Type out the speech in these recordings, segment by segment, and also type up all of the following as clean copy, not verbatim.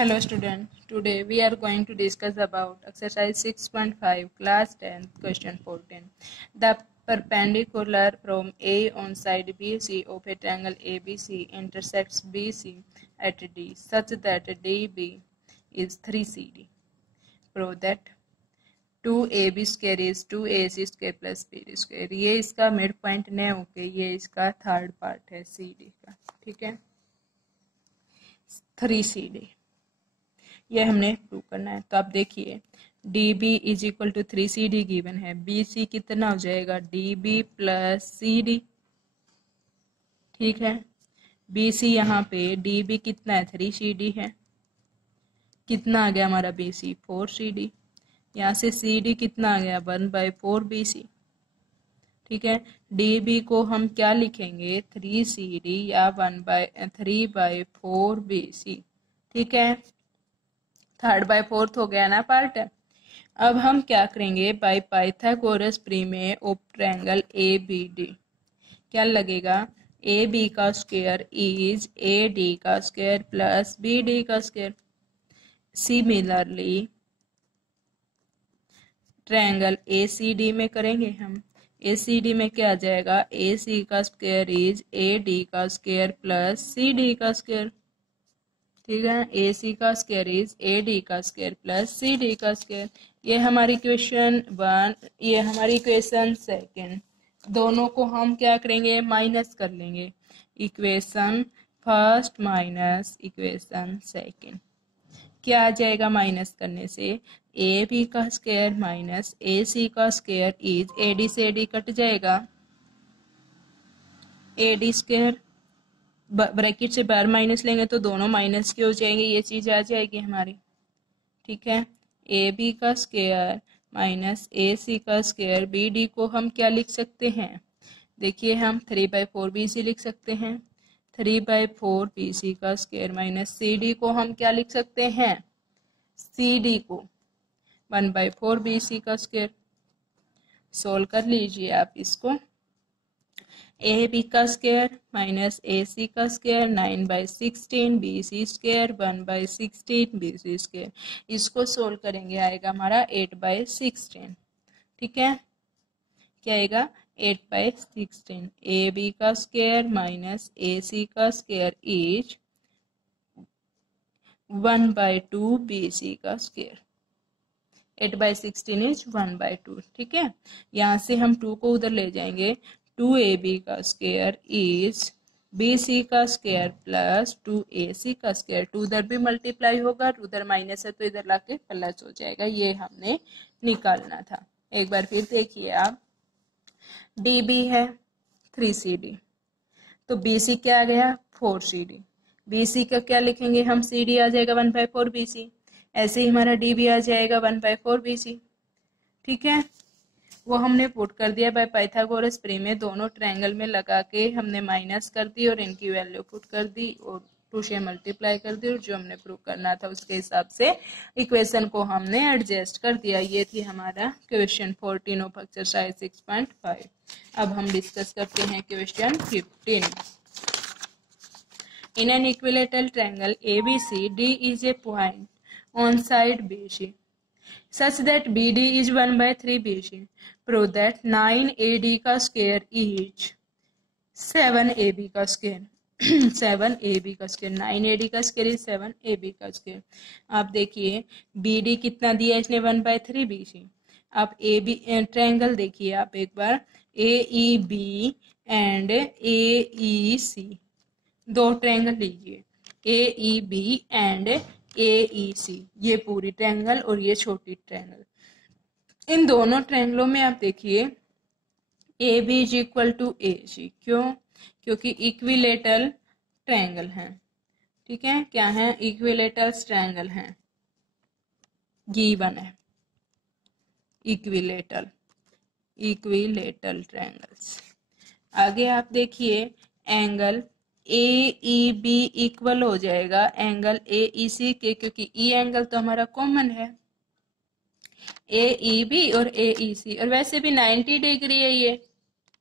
Hello students, today we are going to discuss about exercise 6.5 class 10 question 14. The perpendicular from A on side BC of a triangle ABC intersects BC at D such that DB is 3CD. Prove that 2AB square is 2AC square plus BD square. ये इसका mid point नहीं होके ये इसका third part है CD का, ठीक है। 3CD ये हमने प्रूव करना है। तो आप देखिए DB is equal to 3CD given है। BC कितना हो जाएगा DB प्लस CD, ठीक है। BC यहाँ पे DB कितना है 3CD है। कितना आ गया हमारा BC 4CD। यहाँ से CD कितना आ गया 1/4 BC, ठीक है। DB को हम क्या लिखेंगे 3CD या 3/4 BC, ठीक है। 3/4 हो गया ना पार्ट। अब हम क्या करेंगे बाय पाइथागोरस प्रमेय ऑफ ट्रायंगल ABD क्या लगेगा AB का स्क्वायर इज AD का स्क्वायर प्लस BD का स्क्वायर। सिमिलरली ट्रायंगल ACD में करेंगे हम। ACD में क्या आ जाएगा AC का स्क्वायर इज AD का स्क्वायर प्लस CD का स्क्वायर, ठीक है। AC का स्क्वायर इज AD का स्क्वायर प्लस CD का स्क्वायर। ये हमारी इक्वेशन 1, ये हमारी इक्वेशन 2। दोनों को हम क्या करेंगे माइनस कर लेंगे। इक्वेशन फर्स्ट माइनस इक्वेशन 2 क्या आ जाएगा माइनस करने से AB का स्क्वायर माइनस AC का स्क्वायर इज AD से AD कट जाएगा AD स्क्वायर, ब्रैकेट से बाहर माइनस लेंगे तो दोनों माइनस के हो जाएंगे, ये चीज आ जाएगी हमारी, ठीक है। AB का स्क्वायर माइनस AC का स्क्वायर। BD को हम क्या लिख सकते हैं देखिए हम 3/4 BC लिख सकते हैं। 3/4 BC का स्क्वायर माइनस CD को हम क्या लिख सकते हैं CD को 1/4 BC का स्क्वायर। सोल्व कर लीजिए आप इसको। AB का स्क्वायर माइनस AC का square 9/16 BC square 1/16 BC square. इसको सोल्व करेंगे आएगा हमारा 8/16, ठीक है। क्या आएगा 8/16। AB का स्क्वायर माइनस AC का स्क्वायर इज 1/2 BC का स्क्वायर। 8/16 इज 1/2, ठीक है। यहाँ से हम 2 को उधर ले जाएंगे। 2AB का स्क्वायर इज BC का स्क्वायर प्लस 2AC का स्क्वायर। 2 उधर भी मल्टीप्लाई होगा, उधर माइनस है तो इधर लाके प्लस हो जाएगा। ये हमने निकालना था। एक बार फिर देखिए आप DB है 3CD तो BC क्या आ गया 4CD। BC का क्या लिखेंगे हम CD आ जाएगा 1/4 BC। ऐसे ही हमारा DB आ जाएगा 1/4 BC, ठीक है। वो हमने पुट कर दिया बाय पाइथागोरस प्रमेय। दोनों ट्रायंगल में लगा के हमने माइनस कर दी और इनकी वैल्यू पुट कर दी और 2 से मल्टीप्लाई कर दी और जो हमने प्रूव करना था उसके हिसाब से इक्वेशन को हमने एडजस्ट कर दिया। ये थी हमारा क्वेश्चन 14 ऑफ एक्सरसाइज 6.5। अब हम डिस्कस करते हैं question 15। In an equilateral triangle ABC D is a point on side BC such that BD is 1/3 BC. Prove that 9AD का स्क्वायर इज 7AB का स्क्वायर 7AB का स्क्वायर 9AD का square is 7AB का square. आप देखिए BD कितना दिया इसने 1/3 BC। आप AB ट्रायंगल देखिए आप एक बार AEB एंड AEC दो ट्रायंगल लीजिए AEB एंड AEC, ये पूरी ट्रायंगल और ये छोटी ट्रायंगल। इन दोनों ट्रायंगलों में आप देखिए AB is equal to AC। क्यों? क्योंकि इक्विलेटरल ट्रायंगल हैं, ठीक है। क्या है इक्विलेटरल ट्रायंगल हैं, गिवन है इक्विलेटरल ट्रायंगल्स। आगे आप देखिए एंगल AEB इक्वल हो जाएगा एंगल AEC के, क्योंकि E एंगल तो हमारा कॉमन है AEB और AEC, और वैसे भी 90 डिग्री है ये,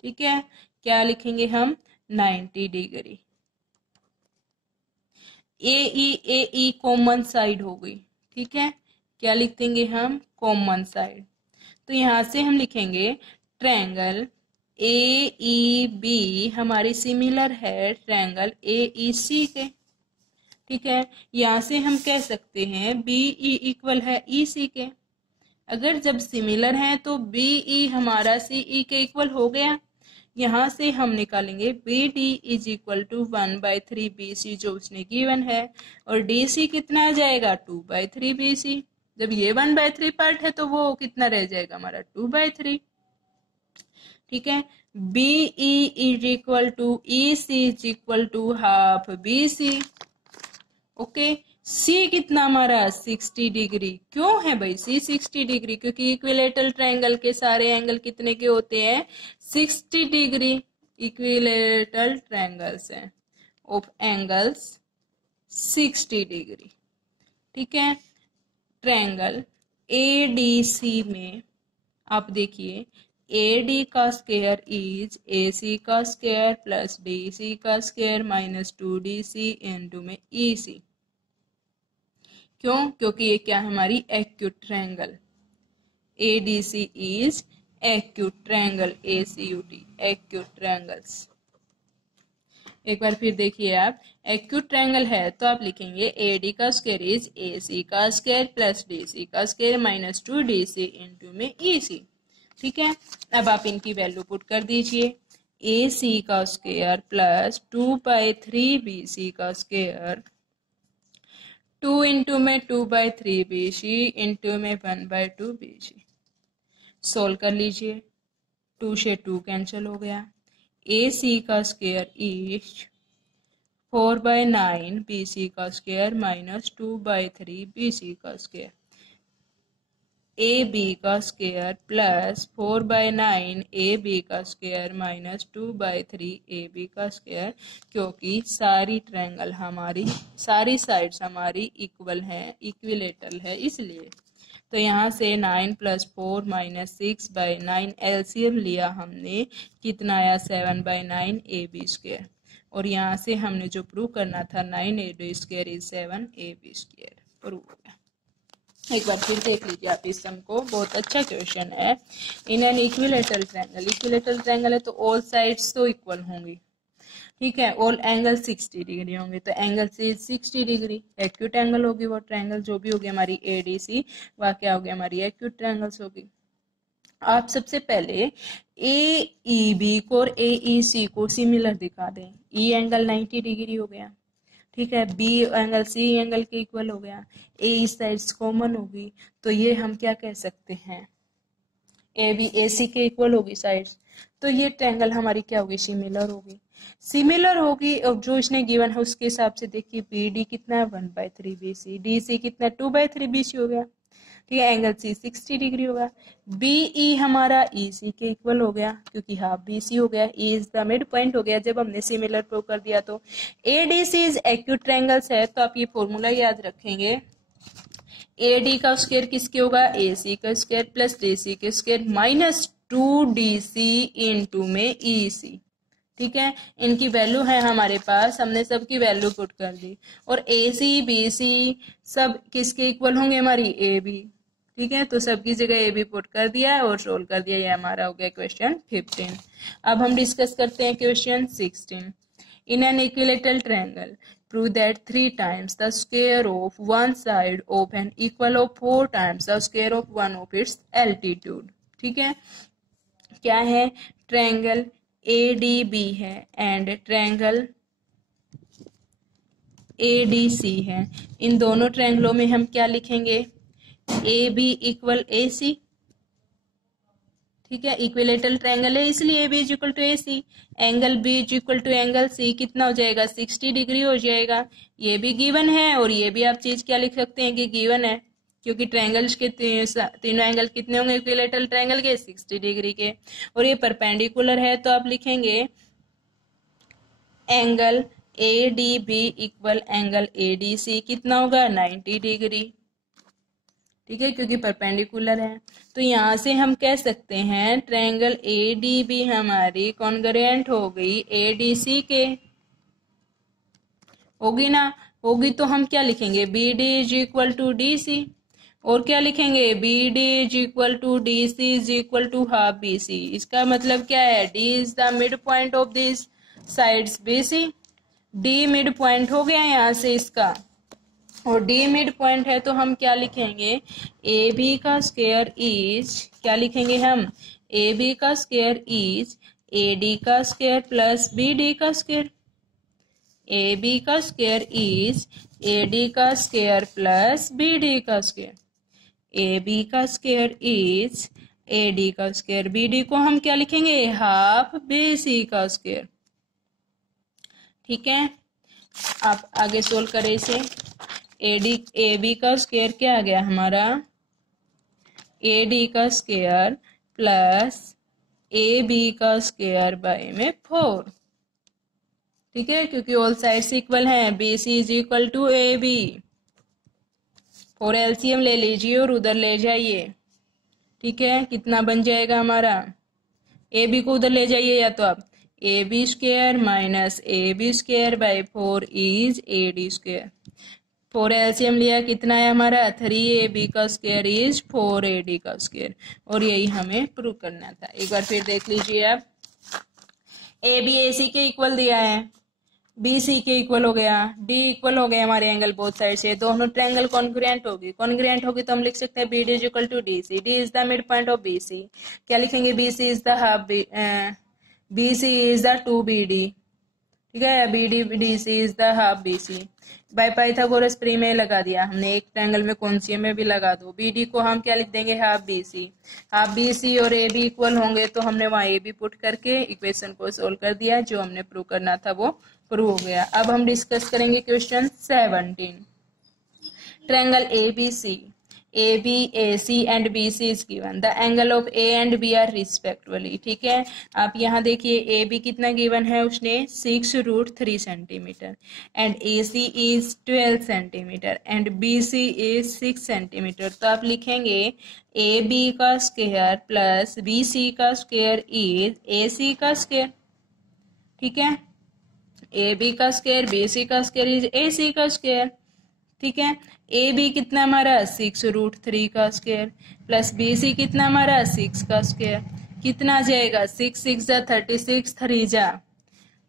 ठीक है। क्या लिखेंगे हम 90 डिग्री। ए ई कॉमन साइड हो गई, ठीक है, क्या लिख देंगे हम, कॉमन साइड। तो यहाँ से हम लिखेंगे ट्रायंगल ए ई बी हमारी सिमिलर है ट्रायंगल ए ई सी के, ठीक है। यहाँ से हम कह सकते हैं बी ई इक्वल है ई सी के। अगर जब सिमिलर है तो बी ई हमारा सी ई के इक्वल हो गया। यहाँ से हम निकालेंगे B D is equal to 1/3 B C जो उसने गिवन है, और डी सी कितना आ जाएगा 2/3 बी सी। जब ये 1/3 पार्ट है तो वो कितना रह जाएगा हमारा 2/3, ठीक है। B E is equal to E C is equal to half B C, okay. C कितना हमारा 60 डिग्री, क्यों है भाई सी 60 डिग्री, क्योंकि इक्विलेटरल ट्रायंगल के सारे एंगल कितने के होते हैं 60 डिग्री, इक्विलेटरल ट्रायंगल्स हैं ऑफ एंगल्स 60 डिग्री, ठीक है। ट्रायंगल ए डी सी में आप देखिए ए डी का स्क्वायर इज ए सी का स्क्वायर प्लस डी सी का स्क्वायर माइनस 2DC इनटू में ई सी, क्यों, क्योंकि ये क्या हमारी acute triangle A D C is acute triangle A C U T, acute triangles. एक बार फिर देखिए आप, एक्यूट ट्रायंगल है तो आप लिखेंगे ए डी का स्क्वायर इज ए सी का स्क्वायर प्लस डी सी का स्क्वायर माइनस 2DC इनटू में ई सी, ठीक है। अब आप इनकी वैल्यू पुट कर दीजिए, ए सी का स्क्वायर प्लस 2/3 बी सी का स्क्वायर, 2 इंटू में 2/3 बी सी इंटू में 1/2 बी सी। सोल्व कर लीजिए, 2 से 2 कैंसिल हो गया। ए सी का स्क्वायर इज 4/9 बी सी का स्क्वायर माइनस 2/3 बी सी का स्क्वायर, ए बी का स्क्वायर प्लस 4/9 ए बी का स्क्वायर माइनस 2/3 ए बी का स्क्वायर, क्योंकि सारी ट्रायंगल हमारी, सारी साइड्स हमारी इक्वल हैं, इक्विलेटरल है इसलिए। तो यहाँ से 9 + 4 - 6/9 एलसीएम लिया हमने, कितना आया 7/9 ए बी स्क्वायर, और यहाँ से हमने जो प्रूव करना था 9 A B square is 7 A B square, prove हो गया। एक बार फिर देख लीजिए आप इस सम को, बहुत अच्छा क्वेश्चन है। In an equilateral triangle, equilateral triangle है तो ऑल साइड्स तो इक्वल होंगी, ठीक है, ऑल एंगल 60 डिग्री होंगे, तो एंगल से 60 डिग्री एक्यूट एंगल होगी, वो ट्रायंगल जो भी होगी हमारी एडीसी वह क्या होगी हमारी एक्यूट ट्रायंगल्स होगी। आप सबसे पहले ए ई बी को और ए ई सी को सिमिलर दिखा दें। ई एंगल 90 डिग्री हो गया, ठीक है, बी एंगल सी एंगल के इक्वल हो गया, ए इस साइड्स कॉमन होगी, तो ये हम क्या कह सकते हैं, ए बी ए सी के इक्वल होगी साइड्स, तो ये ट्रायंगल हमारी क्या होगी, सिमिलर होगी। सिमिलर होगी और जो इसने गिवन है उसके हिसाब से देखिए बी डी कितना है 1/3 बी सी, डी सी कितना 2/3 बी सी हो गया, ठीक है, एंगल सी 60 डिग्री होगा। बी ई हमारा ई सी के इक्वल हो गया क्योंकि हाफ बी सी हो गया, E is the mid point हो गया जब हमने सिमिलर प्रूव कर दिया। तो A D C is acute triangles है, तो आप ये फॉर्मूला याद रखेंगे, ए डी का स्क्वायर किसके होगा, ए सी का स्क्वायर प्लस डी सी के स्क्वायर माइनस 2DC इनटू में ई सी, ठीक है। इनकी वैल्यू है हमारे पास, हमने सबकी वैल्यू पुट कर दी, और ए सी बी सी सब किसके इक्वल होंगे, हमारी ए बी, ठीक है, तो सबकी जगह ए बी पुट कर दिया है और सोल्व कर दिया। ये हमारा हो गया क्वेश्चन 15। अब हम डिस्कस करते हैं question 16। In an equilateral triangle prove that 3 times the square of one side of an equal of 4 times the square of one of its altitude, ठीक है। क्या है, ट्रायंगल ए डी बी है and triangle A D C है। इन दोनों ट्रायंगलों में हम क्या लिखेंगे, ए बी इक्वल ए सी, ठीक है, इक्विलेटरल ट्रायंगल है इसलिए A B is equal to A C, angle B is equal to angle C कितना हो जाएगा 60 डिग्री हो जाएगा। ये भी गिवन है और ये भी आप चीज क्या लिख सकते हैं कि गिवन है, क्योंकि ट्रायंगल्स के तीनों एंगल कितने होंगे इक्विलेटरल ट्रायंगल के 60 डिग्री के, और ये परपेंडिकुलर है तो आप लिखेंगे angle A D B equal angle A D C कितना होगा 90 डिग्री, ठीक है, क्योंकि परपेंडिकुलर है। तो यहाँ से हम कह सकते हैं ट्रायंगल ए डी बी हमारी कॉन्ग्रुएंट हो गई ए डी सी के, होगी ना, होगी तो हम क्या लिखेंगे, B D is equal to D C. और क्या लिखेंगे, B D is equal to D C is equal to half B C. इसका मतलब क्या है, D is the mid point of this sides B C. D mid point हो गया यहाँ से इसका, और डी मिड पॉइंट है तो हम क्या लिखेंगे, ए बी का स्क्वायर इज, क्या लिखेंगे हम, ए बी का स्क्वायर इज ए डी का स्क्वायर प्लस बी डी का स्क्वायर। ए बी का स्क्वायर इज ए डी का स्क्वायर प्लस बी डी का स्क्वायर। ए बी का स्क्वायर इज ए डी का स्क्वायर, बी डी को हम क्या लिखेंगे, हाफ बी सी का स्क्वायर। ठीक है, आप आगे सोल्व करें इसे। ए बी का स्क्वायर क्या आ गया हमारा, ए डी का स्क्वायर प्लस ए बी का स्क्वायर बाय में 4। ठीक है, क्योंकि ऑल साइड्स इक्वल हैं, B C is equal to A B. 4 LCM ले लीजिए और उधर ले जाइए। ठीक है, कितना बन जाएगा हमारा, ए बी को उधर ले जाइए, या तो आप A B square minus A B square by 4 is A D square. 4 LCM लिया, कितना है हमारा, 3 ए बी का स्क्वायर इज 4 ए डी का स्क्वायर। और यही हमें प्रूव करना था। एक बार फिर देख लीजिए आप, ए बी ए सी के इक्वल दिया है, बी सी के इक्वल हो गया, डी इक्वल हो गया हमारे एंगल बोथ साइड से, दोनों ट्रायंगल कॉन्ग्रुएंट होगी। कॉन्ग्रुएंट होगी तो हम लिख सकते हैं B D is equal to D C. D is the mid point of B C, क्या लिखेंगे, B C is the half B C is the 2 B D. ठीक है, B D D C is the half B C. By Pythagoras प्रमेय लगा दिया हमने, एक triangle में कॉन्सियम में भी लगा दो। बी डी को हम क्या लिख देंगे, half B C. Half B C और ए बी इक्वल होंगे तो हमने वहां ए बी पुट करके इक्वेशन को सोल्व कर दिया। जो हमने प्रूव करना था वो प्रूव हो गया। अब हम डिस्कस करेंगे question 17। Triangle A B C, A B A C and B C is given, the angle of A and B are respectively. ठीक है, आप यहाँ देखिए ए बी कितना गिवन है उसने, 6√3 centimetre, and A C is 12 centimetre and B C is 6 centimetre. तो आप लिखेंगे ए बी का स्क्वायर प्लस बी सी का स्क्वायर इज ए सी का स्क्वायर। ठीक है, ए बी का स्क्वायर बी सी का स्क्वायर इज ए सी का स्क्वायर। ठीक है, ए बी कितना हमारा, 6√3 का स्क्वायर प्लस बी सी कितना हमारा, 6 का स्क्वायर। कितना आ जाएगा, 6 6 जा 36, 3 जा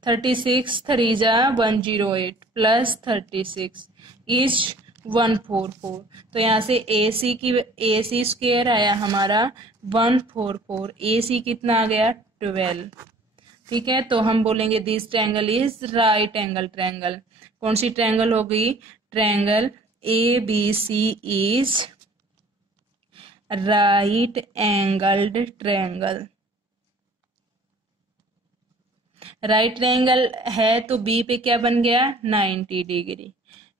36, 3 जा 108 प्लस 36 इज 144। तो यहाँ से ए सी स्क्वायर आया हमारा 144, ए सी कितना आ गया 12। ठीक है, तो हम बोलेंगे this triangle is right angle triangle. कौन सी ट्रायंगल होगी, triangle A B C is right angled triangle. Right triangle है तो बी पे क्या बन गया, 90 डिग्री।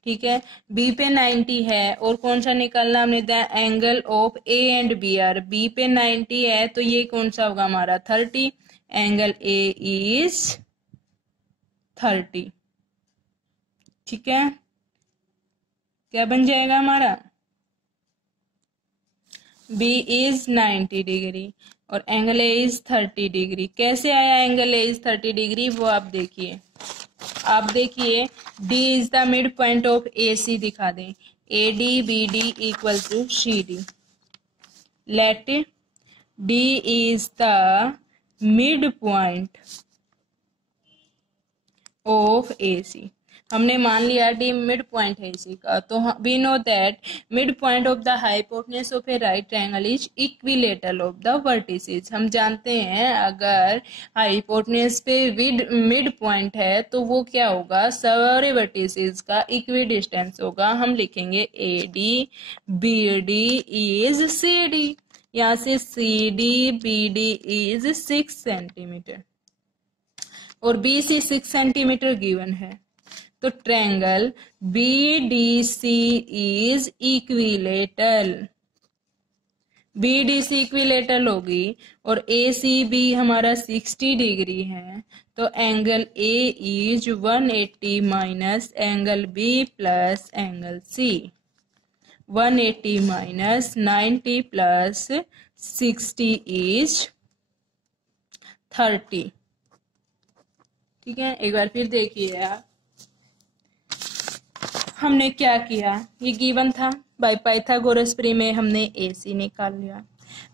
ठीक है, बी पे 90 है और कौन सा निकालना हमने, the angle of A and B are. B पे 90 है तो ये कौन सा होगा हमारा, 30। Angle A is 30। ठीक है, क्या बन जाएगा हमारा, बी इज 90 डिग्री और एंगल ए इज 30 डिग्री। कैसे आया एंगल ए इज 30 डिग्री वो आप देखिए। आप देखिए D is the mid point of A C दिखा दें, A D B D equal to C D. Let D is the mid point of A C. हमने मान लिया डी मिड पॉइंट है इसी का, तो we know that mid point of the hypotenuse of a right triangle is equilateral of the vertices. हम जानते हैं अगर हाइपोटेन्यूज पे मिड पॉइंट है तो वो क्या होगा, सारे वर्टिसेस का इक्वी डिस्टेंस होगा। हम लिखेंगे A D B D is C D, यहाँ से C D B D is 6 centimetre और बी सी 6 सेंटीमीटर गिवन है। तो triangle B D C is equilateral, B D C equilateral होगी और ए सी बी हमारा 60 डिग्री है। तो angle A is 180 minus angle B plus angle C. 180 minus 90 plus 60 is 30। ठीक है, एक बार फिर देखिए आप, हमने क्या किया, ये गिवन था, बाय पाइथागोरस प्रमेय हमने AC निकाल लिया,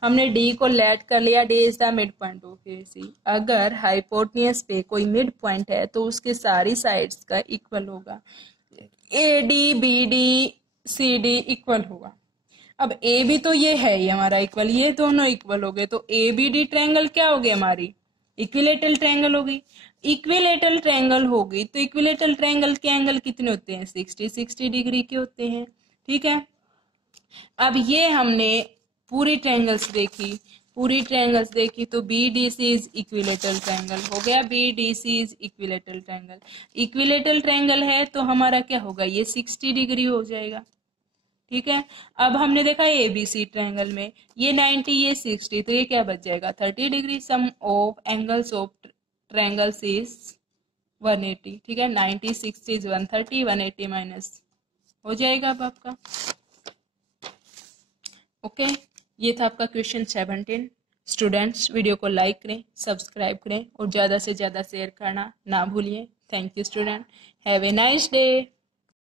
हमने D को लेट कर लिया, D is the mid point of AC। अगर हाइपोटेन्यूज पे कोई मिड पॉइंट है तो उसके सारी साइड्स का इक्वल होगा, AD BD CD इक्वल होगा। अब AB तो ये है ही हमारा इक्वल, ये दोनों इक्वल हो गए, तो ABD ट्रायंगल क्या हो गई हमारी, इक्विलेटरल ट्रायंगल हो गई। इक्विलेटरल ट्रायंगल हो गई तो इक्विलेटरल ट्रायंगल के एंगल कितने होते हैं, 60 डिग्री के होते हैं, ठीक है। अब ये हमने पूरी ट्रायंगल्स देखी तो BDC इज इक्विलेटरल ट्रायंगल हो गया, BDC is equilateral triangle. Equilateral triangle है तो हमारा क्या होगा, ये 60 डिग्री हो जाएगा, ठीक है। अब हमने देखा ABC ट्रायंगल में ये 90 ये 60, तो ये क्या बच जाएगा 30 degree. Sum of angles of triangles is 180, ठीक है। 90 60 इज 130, 180 माइनस हो जाएगा अब आपका, ओके। ये था आपका क्वेश्चन 17। स्टूडेंट्स वीडियो को लाइक करें, सब्सक्राइब करें और ज़्यादा से ज़्यादा शेयर करना ना भूलिए। Thank you student, have a nice day.